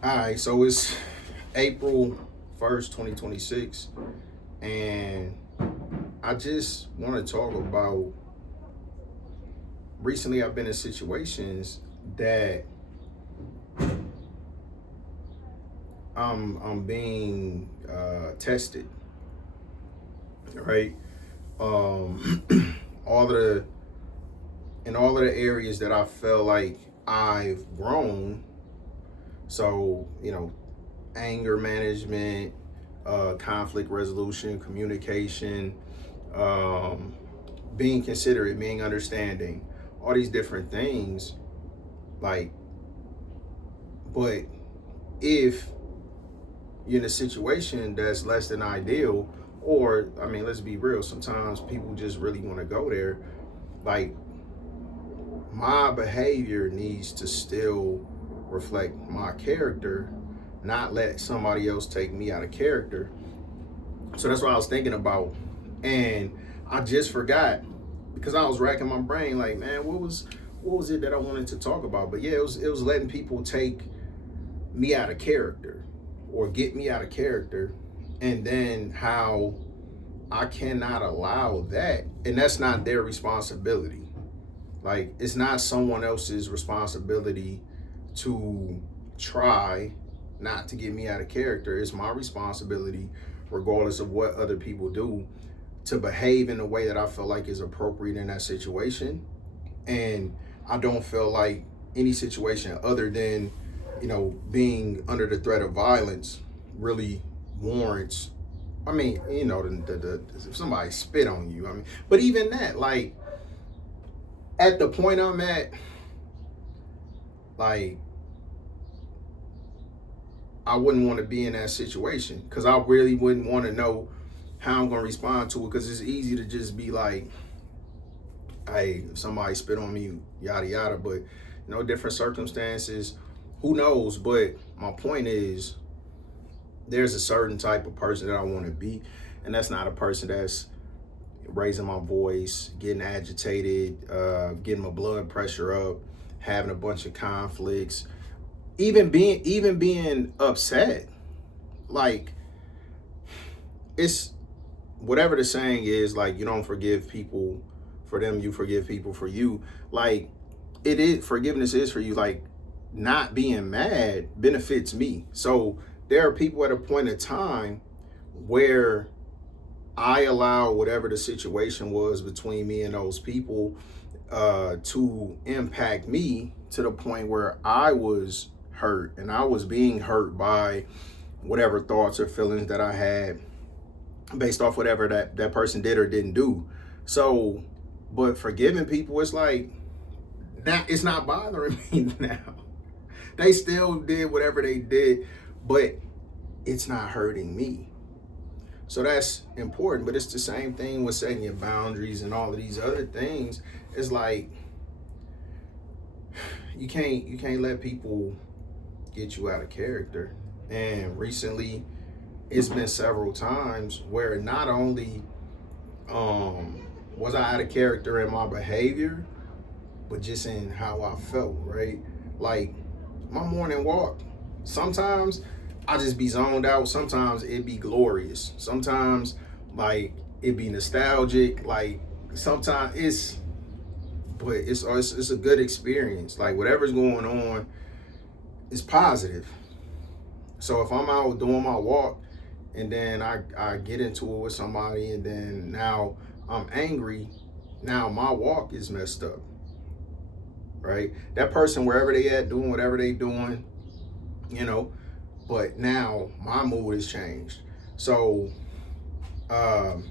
All right, so it's April 1st, 2026, and I just want to talk about recently I've been in situations that I'm being tested, right? Um, all of the in all of the areas that I feel like I've grown. So anger management, conflict resolution, communication, um, being considerate, being understanding, all these different things. Like, but if you're in a situation that's less than ideal, or I mean, let's be real, sometimes people just really want to go there. Like, my behavior needs to still reflect my character, not let somebody else take me out of character. So that's what I was thinking about. And I just forgot because I was racking my brain like, man, what was it that I wanted to talk about? But yeah, it was letting people take me out of character or get me out of character, and then how I cannot allow that. And that's not their responsibility. Like, it's not someone else's responsibility to try not to get me out of character. It's my responsibility, regardless of what other people do, to behave in a way that I feel like is appropriate in that situation. And I don't feel like any situation other than, being under the threat of violence really warrants. I mean, if somebody spit on you, I mean, but even that, like, at the point I'm at, like, I wouldn't want to be in that situation because I really wouldn't want to know how I'm going to respond to it, because it's easy to just be like, hey, if somebody spit on me, yada yada. But different circumstances, who knows? But my point is, there's a certain type of person that I want to be, and that's not a person that's raising my voice, getting agitated, getting my blood pressure up, having a bunch of conflicts, even being upset. Like, it's whatever the saying is, like, you don't forgive people for them, you forgive people for you. Like, it is, forgiveness is for you. Like, not being mad benefits me. So there are people at a point in time where I allow whatever the situation was between me and those people to impact me to the point where I was hurt, and I was being hurt by whatever thoughts or feelings that I had based off whatever that person did or didn't do. So, but forgiving people, it's like, that it's not bothering me now. They still did whatever they did, but it's not hurting me. So that's important. But it's the same thing with setting your boundaries and all of these other things. It's like, you can't let people get you out of character. And recently, it's been several times where not only um, was I out of character in my behavior, but just in how I felt, right? Like, my morning walk, sometimes I just be zoned out. Sometimes it be glorious. Sometimes, like, it be nostalgic. Like, sometimes it's a good experience. Like, whatever's going on is positive. So if I'm out doing my walk and then I get into it with somebody, and then now I'm angry, now my walk is messed up, right? That person, wherever they at, doing whatever they doing, you know, but now my mood has changed. So, um,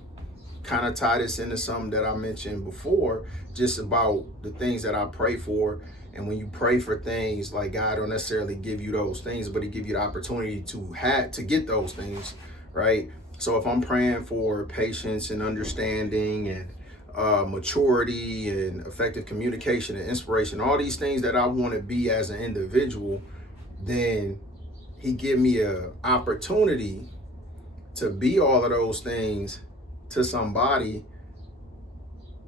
kind of tie this into something that I mentioned before, just about the things that I pray for. And when you pray for things, like, God don't necessarily give you those things, but He give you the opportunity to get those things, right? So if I'm praying for patience and understanding and maturity and effective communication and inspiration, all these things that I want to be as an individual, then He give me a opportunity to be all of those things to somebody.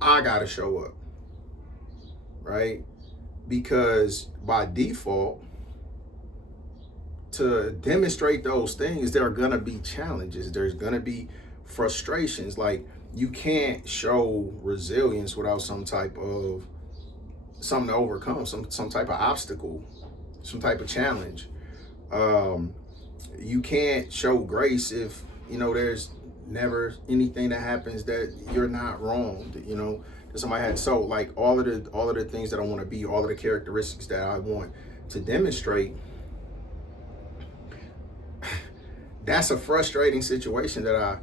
I gotta show up, right? Because by default, to demonstrate those things, there are gonna be challenges. There's gonna be frustrations. Like, you can't show resilience without some type of something to overcome, some type of obstacle, some type of challenge. You can't show grace if there's never anything that happens that you're not wrong. That somebody had. So like all of the things that I want to be, all of the characteristics that I want to demonstrate. That's a frustrating situation that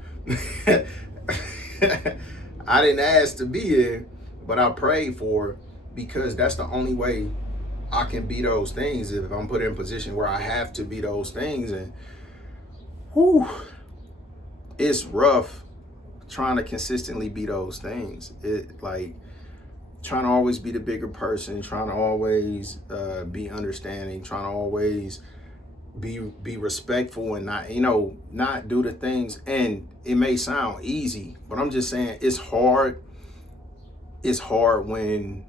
I didn't ask to be in, but I prayed for, because that's the only way I can be those things, if I'm put in a position where I have to be those things. And whew, it's rough trying to consistently be those things. It like trying to always be the bigger person, trying to always be understanding, trying to always be respectful, and not do the things. And it may sound easy, but I'm just saying it's hard. It's hard when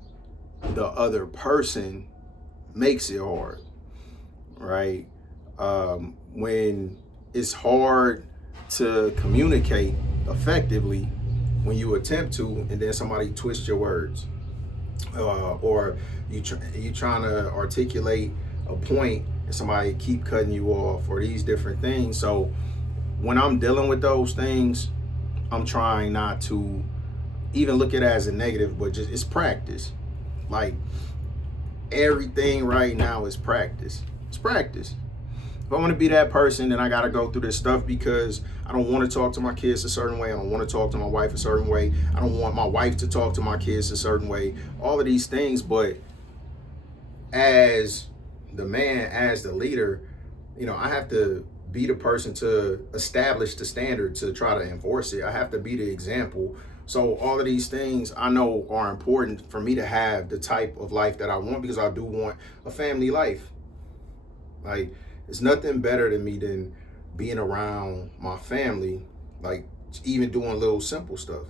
the other person makes it hard, right? When it's hard to communicate effectively when you attempt to, and then somebody twists your words, or you trying to articulate a point and somebody keep cutting you off, or these different things. So when I'm dealing with those things, I'm trying not to even look at it as a negative, but just it's practice. Like, everything right now is practice. It's practice. If I want to be that person, then I got to go through this stuff, because I don't want to talk to my kids a certain way. I don't want to talk to my wife a certain way. I don't want my wife to talk to my kids a certain way. All of these things. But as the man, as the leader, I have to be the person to establish the standard, to try to enforce it. I have to be the example. So all of these things I know are important for me to have the type of life that I want, because I do want a family life. Like, it's nothing better to me than being around my family, like even doing little simple stuff.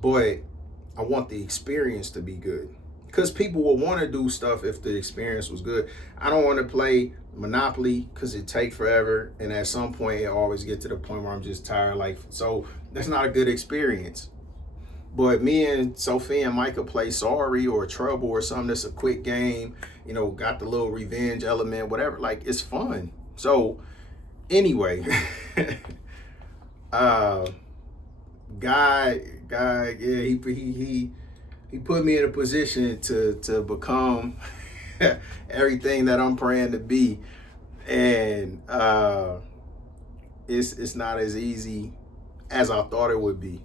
But I want the experience to be good, because people will want to do stuff if the experience was good. I don't want to play Monopoly because it takes forever, and at some point it always get to the point where I'm just tired. Like, so that's not a good experience. But me and Sophia and Micah play Sorry or Trouble or something that's a quick game, got the little revenge element, whatever. Like, it's fun. So anyway, God, yeah, he put me in a position to become everything that I'm praying to be. And it's not as easy as I thought it would be.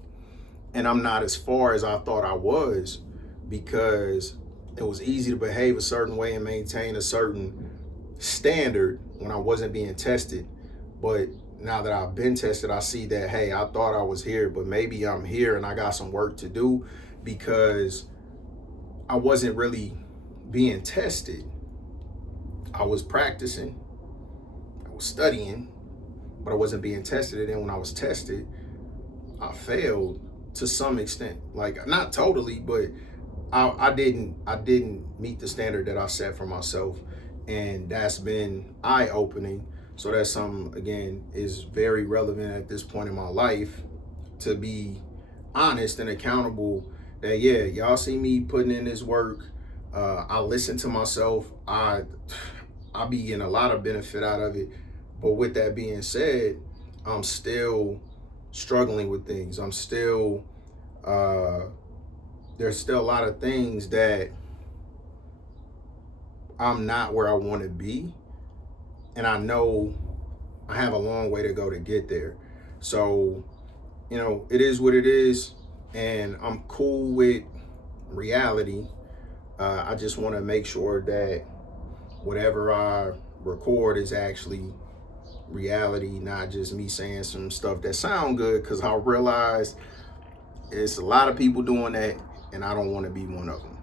And I'm not as far as I thought I was, because it was easy to behave a certain way and maintain a certain standard when I wasn't being tested. But now that I've been tested, I see that, hey, I thought I was here, but maybe I'm here and I got some work to do, because I wasn't really being tested. I was practicing, I was studying, but I wasn't being tested. And then when I was tested, I failed to some extent. Like, not totally, but I didn't meet the standard that I set for myself. And that's been eye-opening. So that's something, again, is very relevant at this point in my life, to be honest and accountable that, yeah, y'all see me putting in this work. I listen to myself. I be getting a lot of benefit out of it. But with that being said, I'm still struggling with things. I'm still, there's still a lot of things that I'm not where I want to be. And I know I have a long way to go to get there. So, it is what it is. And I'm cool with reality. I just want to make sure that whatever I record is actually reality, not just me saying some stuff that sound good, because I realize it's a lot of people doing that, and I don't want to be one of them.